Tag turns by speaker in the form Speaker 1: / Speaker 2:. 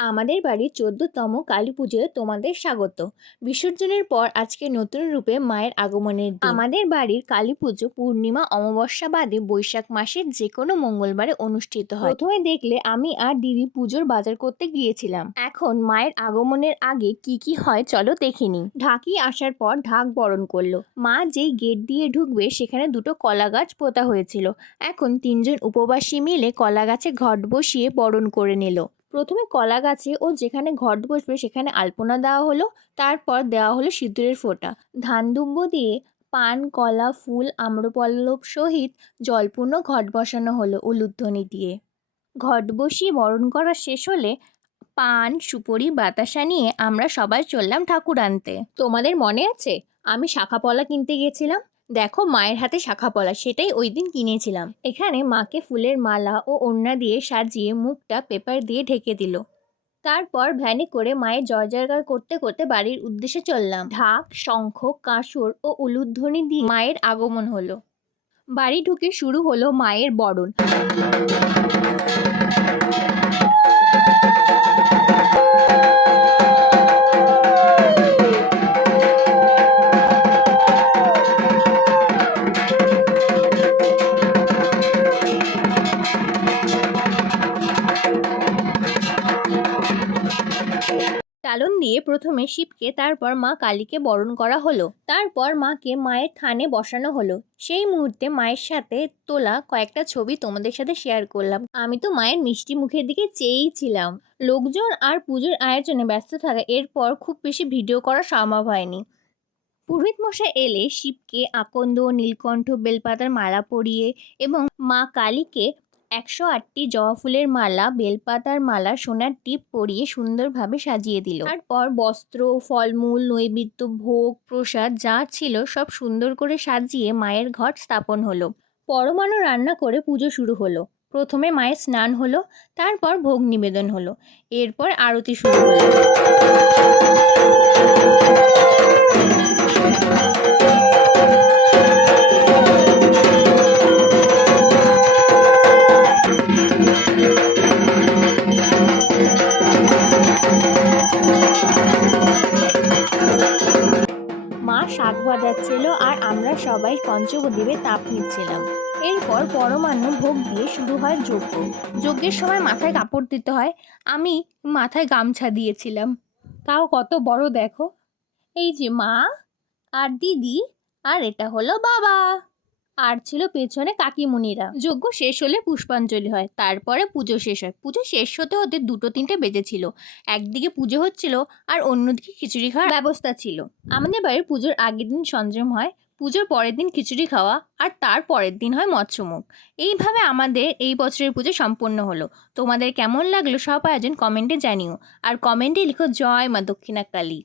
Speaker 1: আমাদের বাড়ির চোদ্দতম কালী পুজোয় তোমাদের স্বাগত। বিসর্জনের পর আজকে নতুন রূপে মায়ের আগমনের আমাদের বাড়ির কালী পুজো পূর্ণিমা অমাবস্যা বাদে বৈশাখ মাসের যে কোনো মঙ্গলবারে অনুষ্ঠিত হয়। প্রথমে দেখলে আমি আর দিদি পুজোর বাজার করতে গিয়েছিলাম। এখন মায়ের আগমনের আগে কি কি হয় চলো দেখিনি ঢাকি আসার পর ঢাক বরণ করল। মা যেই গেট দিয়ে ঢুকবে সেখানে দুটো কলা গাছ পোতা হয়েছিল। এখন তিনজন উপবাসী মিলে কলা গাছে ঘট বসিয়ে বরণ করে নিল। প্রথমে কলা গাছে ও যেখানে ঘট বসবে সেখানে আলপনা দেওয়া হলো, তারপর দেওয়া হলো সিঁদুরের ফোঁটা। ধান দুব্ব দিয়ে পান, কলা, ফুল, আম্রপল্লব সহিত জলপূর্ণ ঘট বসানো হলো উলুধ্বনি দিয়ে। ঘট বসিয়ে বরণ করা শেষ হলে পান, সুপরি, বাতাসা নিয়ে আমরা সবাই চললাম ঠাকুর আনতে। তোমাদের মনে আছে? আমি শাখা পলা কিনতে গেছিলাম দেখো মায়ের হাতে শাখা পলা, সেটাই ওই দিন কিনেছিলাম। এখানে মাকে ফুলের মালা ও ওড়না দিয়ে সাজিয়ে মুখটা পেপার দিয়ে ঢেকে দিল। তারপর ভ্যানে করে মায়ের জয় জয়গার করতে করতে বাড়ির উদ্দেশ্যে চললাম। ঢাক, শঙ্খ, কাঁসর ও উলুধ্বনি দিয়ে মায়ের আগমন হলো। বাড়ি ঢুকে শুরু হলো মায়ের বরণ। চালন দিয়ে প্রথমে শিবকে, তারপর মা কালীকে বরণ করা হলো। তারপর মাকে মায়ের থানে বসানো হলো। সেই মুহূর্তে মায়ের সাথে তোলা কয়েকটা ছবি তোমাদের সাথে শেয়ার করলাম। আমি তো মায়ের মিষ্টি মুখের দিকে চেয়েই ছিলাম। লোকজন আর পুজোর আয়োজনে ব্যস্ত থাকা এরপর খুব বেশি ভিডিও করা সম্ভব হয়নি। পুরোহিত মশাই এলে শিবকে আকন্দ, নীলকণ্ঠ, বেলপাতার মালা পরিয়ে এবং মা কালীকে একশো আটটি জবা ফুলের মালা, বেলপাতার মালা, সোনার টিপ পরিয়ে সুন্দরভাবে সাজিয়ে দিল। তারপর বস্ত্র, ফলমূল, নৈবেদ্য, ভোগ, প্রসাদ যা ছিল সব সুন্দর করে সাজিয়ে মায়ের ঘট স্থাপন হলো। পরমাণু রান্না করে পুজো শুরু হলো। প্রথমে মায়ের স্নান হলো, তারপর ভোগ নিবেদন হলো। এরপর আরতি শুরু হলো। শাক বাজাচ্ছিল আর আমরা সবাই পঞ্চবদ্বীপে তাপ নিচ্ছিলাম। এরপর পরমান্ন ভোগ দিয়ে শুরু হয় যজ্ঞ। যজ্ঞের সময় মাথায় কাপড় দিতে হয়। আমি মাথায় গামছা দিয়েছিলাম। তাও কত বড় দেখো। এই যে মা আর দিদি, আর এটা হলো বাবা। আর ছিল পেছনে কাকিমুনিরা। যজ্ঞ শেষ হলে পুষ্পাঞ্জলি হয়, তারপরে পুজো শেষ হয়। পুজো শেষ হতে হতে দুটো তিনটে বেজেছিল। একদিকে পুজো হচ্ছিল আর অন্যদিকে খিচুড়ি খাওয়ার ব্যবস্থা ছিল। আমাদের বাড়ির পুজোর আগের দিন সঞ্জম হয়, পুজোর পরের দিন খিচুড়ি খাওয়া আর তার পরের দিন হয় মৎস্যমুখ। এইভাবে আমাদের এই বছরের পুজো সম্পন্ন হলো। তোমাদের কেমন লাগল সব আয়োজন কমেন্টে জানিও। আর কমেন্টে লিখো জয় মা দক্ষিণা কালী